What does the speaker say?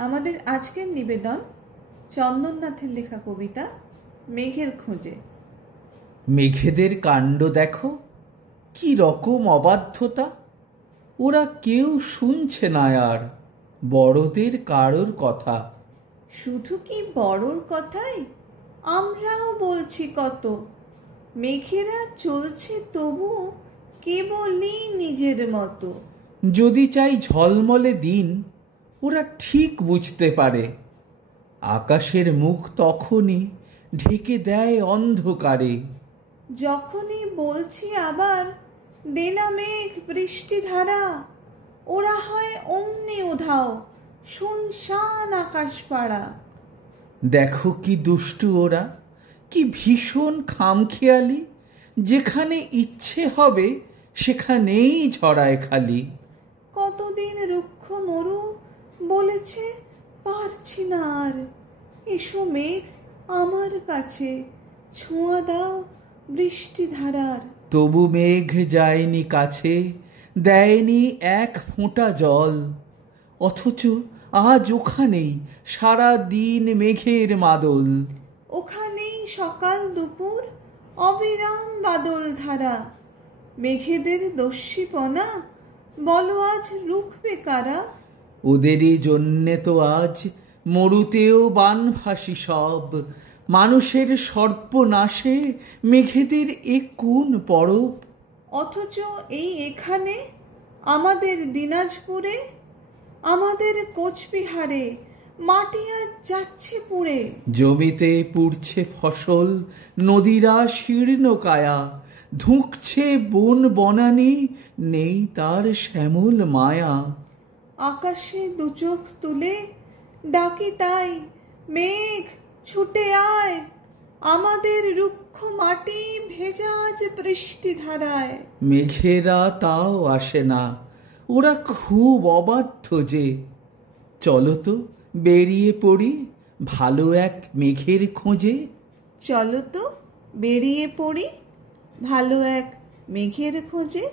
আমাদের আজকের নিবেদন চন্দননাথের লেখা কবিতা মেঘের খোঁজে। মেঘেদের কাণ্ড দেখো, কি রকম অবাধ্যতা! ওরা কেউ শুনছে না আর বড়দের কারোর কথা। শুধু কি বড়র কথাই, আমরাও বলছি কত। মেঘেরা চলছে তবু কেবলই নিজের মতো। যদি চাই ঝলমলে দিন, ওরা ঠিক বুঝতে পারে আকাশের মুখ তখনই ঢেকে দেয় অন্ধকারে। যখনই বলছি আবার দেনা মেঘ বৃষ্টিধারা, ওরা হয় অমনি উধাও, শুনশান আকাশ পাড়া। দেখো কি দুষ্টু ওরা, কি ভীষণ খামখেয়ালি! যেখানে ইচ্ছে হবে সেখানেই ঝরায় খালি। কতদিন রুক্ষ মরু বলেছে পারছি না আর, এসো মেঘ আমার কাছে, ছোঁয়া দাও বৃষ্টিধারার। তবু মেঘ যায়নি কাছে, দেয়নি এক ফোঁটা জল। অথচ আজ ওখানেই সারা দিন মেঘের মাদল। ওখানেই সকাল দুপুর অবিরাম বাদল ধারা। মেঘেদের দস্যিপনা বলো আজ রুখবে কারা? ওদেরই জন্যে তো আজ মরুতেও বানভাসি সব। মানুষের সর্বনাশে মেঘেদের এ কোন পরব? অথচ এই এখানে আমাদের দিনাজপুরে, আমাদের কোচবিহারে মাটি আজ যাচ্ছে পুড়ে। জমিতে পুড়ছে ফসল, নদীরা শীর্ণ কায়া। ধুঁকছে বন বনানী, নেই তার শ্যামল মায়া। আকাশে দুচোখ তুলে ডাকি তাই, মেঘ ছুটে আয়, আমাদের রুক্ষ মাটি ভেজা আজ বৃষ্টিধারায়। মেঘেরা তাও আসে না, ওরা খুব অবাধ্য যে। চলো তো বেরিয়ে পড়ি ভালো এক মেঘের খোঁজে। চলো তো বেরিয়ে পড়ি ভালো এক মেঘের খোঁজে।